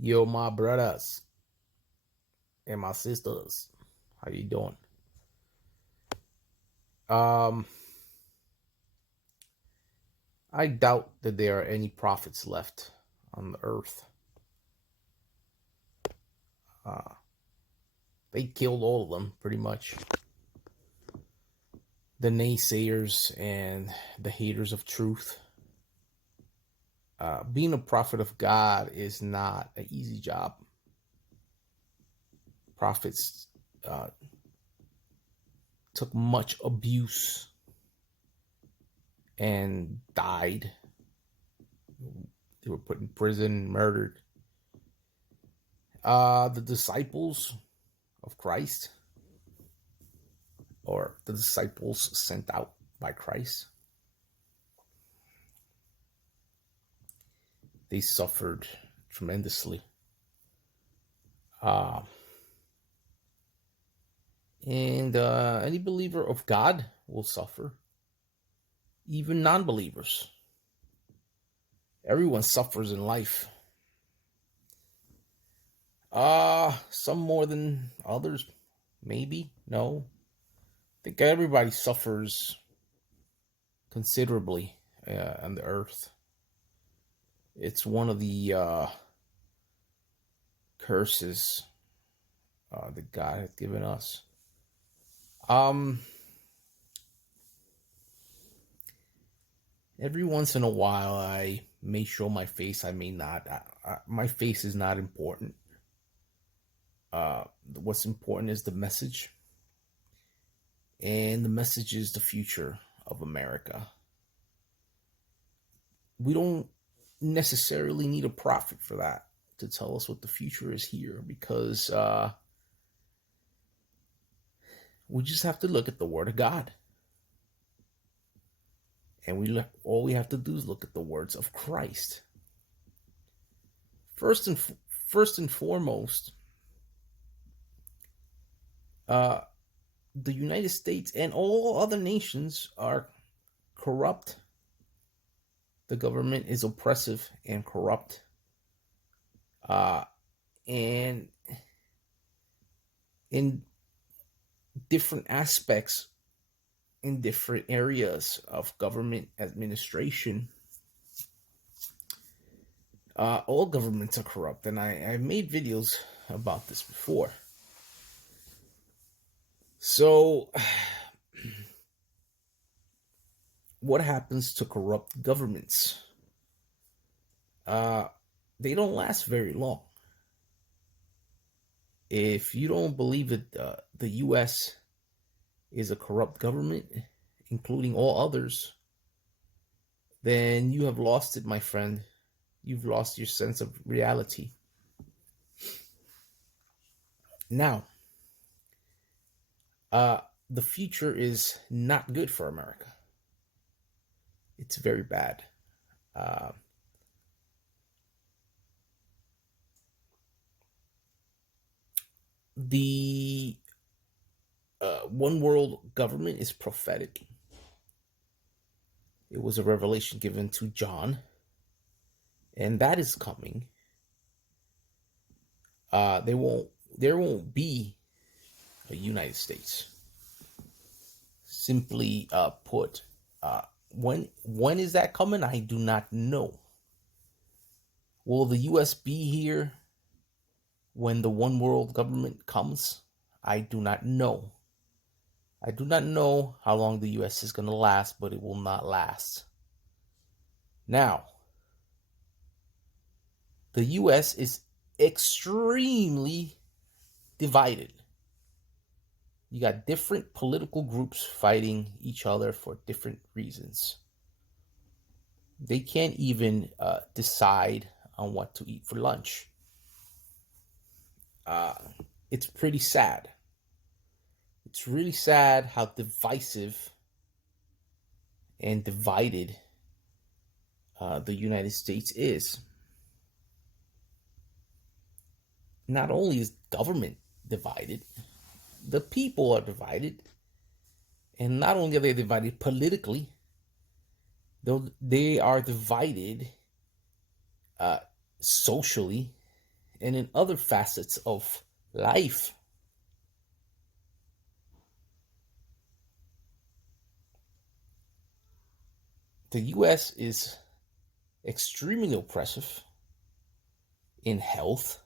Yo, my brothers and my sisters, how you doing? Um, I doubt that there are any prophets left on the earth. Uh, they killed all of them, pretty much. The naysayers and the haters of truth. Being a prophet of God is not an easy job. Prophets uh, took much abuse and died. They were put in prison, murdered. The disciples of Christ, or the disciples sent out by Christ, they suffered tremendously. Uh, and any believer of God will suffer, even non believers. Everyone suffers in life. Some more than others, maybe. No. I think everybody suffers considerably on the earth. It's one of the curses that God has given us. Um, every once in a while, I may show my face. I may not. My face is not important. What's important is the message, and the message is the future of America. We don't necessarily need a prophet for that to tell us what the future is here, because we just have to look at the Word of God. And all we have to do is look at the words of Christ. First and foremost, the United States and all other nations are corrupt. The government is oppressive and corrupt. And in different aspects, in different areas of government administration, all governments are corrupt. And I made videos about this before. So, what happens to corrupt governments? They don't last very long. If you don't believe that the U.S. is a corrupt government, including all others, then you have lost it, my friend. You've lost your sense of reality. Now, the future is not good for America. It's very bad. The one world government is prophetic. It was a revelation given to John, and that is coming. There won't be a United States. Simply put, when is that coming? I do not know. Will the U.S. be here when the one world government comes? I do not know. I do not know how long the U.S. is going to last, but it will not last. Now, the U.S. is extremely divided. You got different political groups fighting each other for different reasons. They can't even decide on what to eat for lunch. It's pretty sad. It's really sad how divisive and divided the United States is. Not only is government divided, the people are divided. And not only are they divided politically, though they are divided socially and in other facets of life. The US is extremely oppressive in health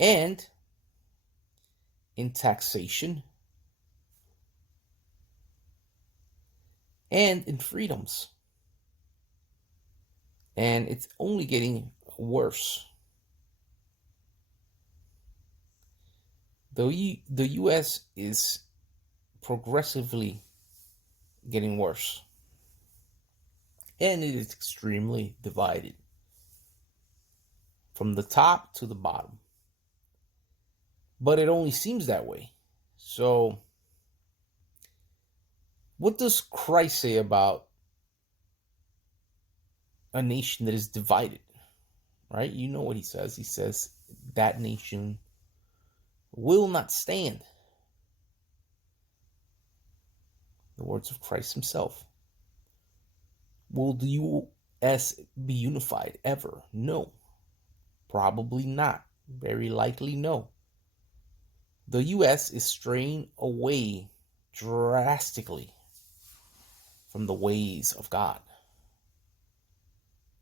and in taxation and in freedoms. And it's only getting worse. The US is progressively getting worse. And it is extremely divided from the top to the bottom. But it only seems that way. So, what does Christ say about a nation that is divided? Right? You know what he says. He says that nation will not stand. The words of Christ himself. Will the U.S. be unified ever? No. Probably not. Very likely no. The U.S. is straying away drastically from the ways of God.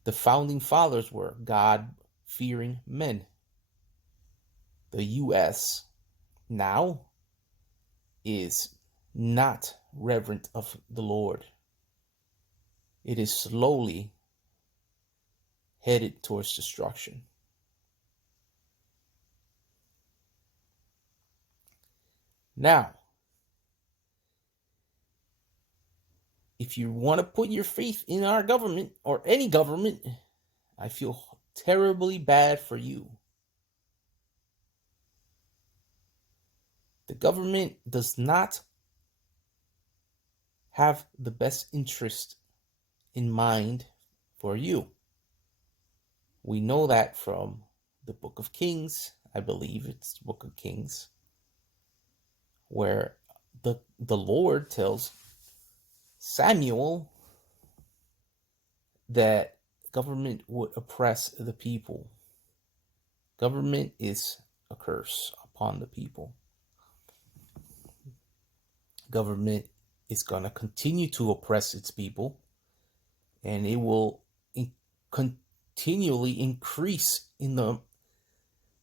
The founding fathers were God-fearing men. The U.S. now is not reverent of the Lord. It is slowly headed towards destruction. Now, if you want to put your faith in our government or any government, I feel terribly bad for you. The government does not have the best interest in mind for you. We know that from the Book of Kings. I believe it's the Book of Kings, where the Lord tells Samuel that government would oppress the people. Government is a curse upon the people. Government is going to continue to oppress its people, and it will continually increase in the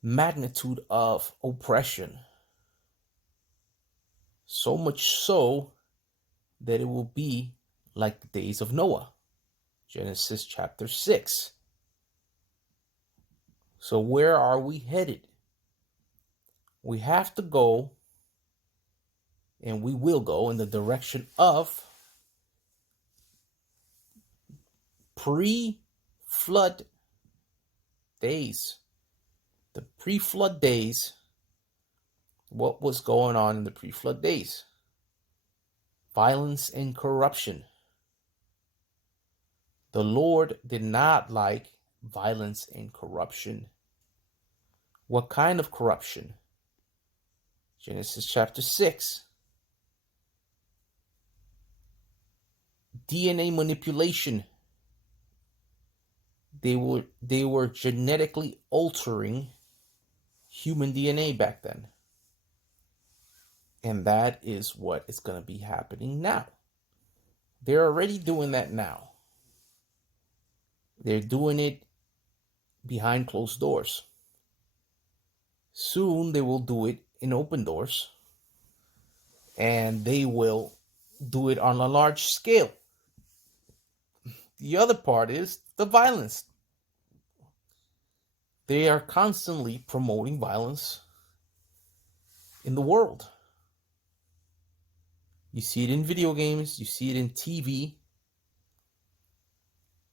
magnitude of oppression. So much so that it will be like the days of Noah. Genesis chapter 6. So where are we headed? We have to go, and we will go in the direction of pre-flood days. The pre-flood days, what was going on in the pre-flood days? Violence and corruption. The Lord did not like violence and corruption. What kind of corruption? Genesis chapter 6. DNA manipulation. They were genetically altering human DNA back then. And that is what is going to be happening now. They're already doing that now. They're doing it behind closed doors. Soon they will do it in open doors. And they will do it on a large scale. The other part is the violence. They are constantly promoting violence in the world. You see it in video games, you see it in TV,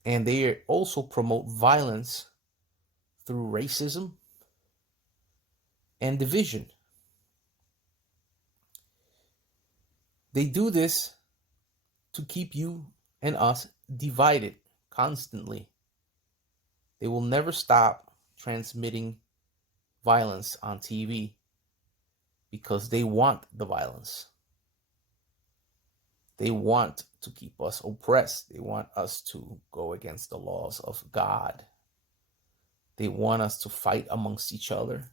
and they also promote violence through racism and division. They do this to keep you and us divided constantly. They will never stop transmitting violence on TV because they want the violence. They want to keep us oppressed. They want us to go against the laws of God. They want us to fight amongst each other.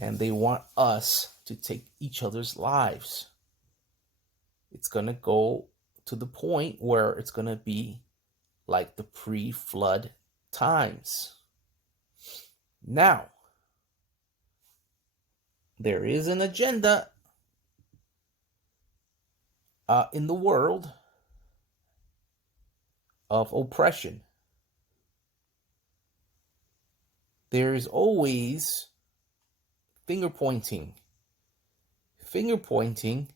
And they want us to take each other's lives. It's going to go to the point where it's going to be like the pre-flood times. Now, there is an agenda in the world of oppression. There is always finger pointing. Finger pointing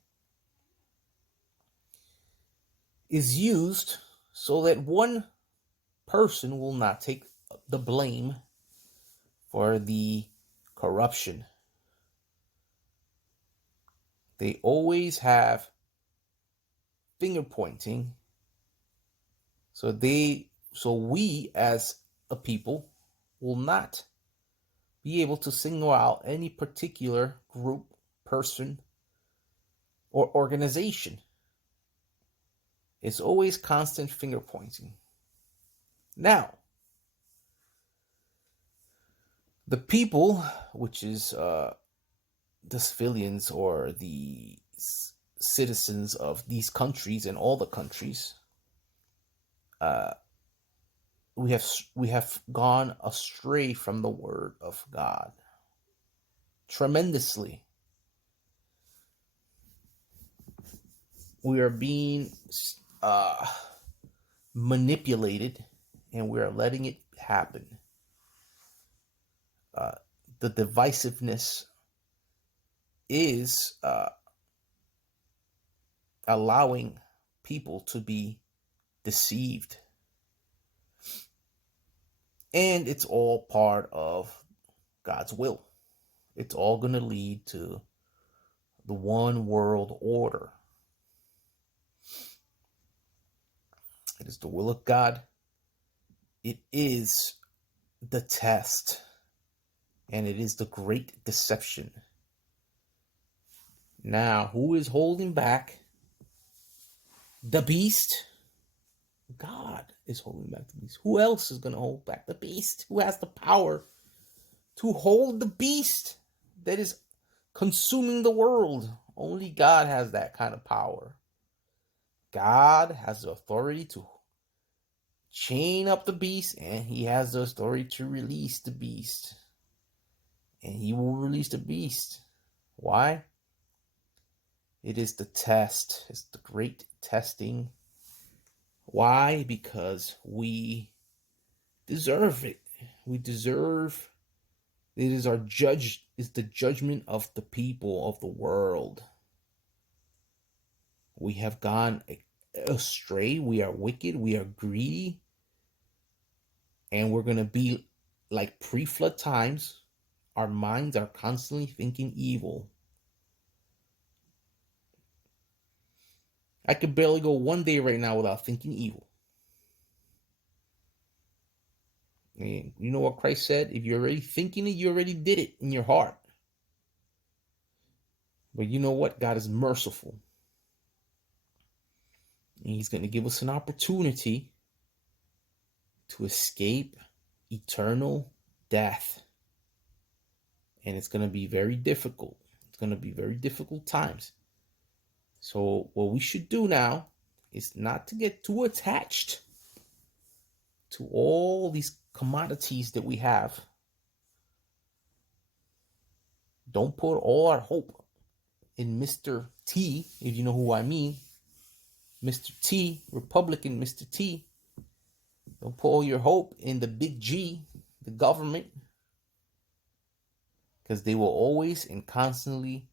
is used so that one person will not take the blame for the corruption. They always have finger pointing, so we as a people will not be able to single out any particular group, person, or organization. It's always constant finger pointing. Now, the people, which is the civilians or the citizens of these countries and all the countries, we have gone astray from the word of God tremendously. We are being manipulated, and we are letting it happen. The divisiveness is allowing people to be deceived. And it's all part of God's will. It's all going to lead to the one world order. It is the will of God. It is the test. And it is the great deception. Now, who is holding back the beast? God is holding back the beast. Who else is going to hold back the beast? Who has the power to hold the beast that is consuming the world? Only God has that kind of power. God has the authority to chain up the beast, and he has the authority to release the beast. And he will release the beast. Why? It is the test. It's the great testing. Why? Because we deserve it. We deserve it. Is the judgment of the people of the world. We have gone astray. We are wicked. We are greedy. And we're going to be like pre-flood times. Our minds are constantly thinking evil. I could barely go one day right now without thinking evil. And you know what Christ said? If you're already thinking it, you already did it in your heart. But you know what? God is merciful. And he's going to give us an opportunity to escape eternal death. And it's going to be very difficult. It's going to be very difficult times. So what we should do now is not to get too attached to all these commodities that we have. Don't put all our hope in Mr. T, if you know who I mean. Mr. T, Republican Mr. T. Don't put all your hope in the big G, the government. Because they will always and constantly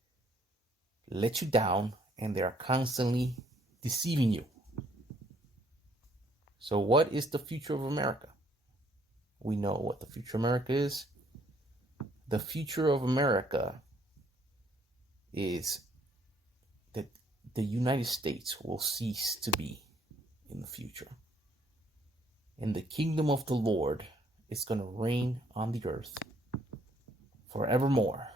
let you down, and they are constantly deceiving you. So what is the future of America? We know what the future of America is. The future of America is that the United States will cease to be in the future. And the kingdom of the Lord is going to reign on the earth forevermore.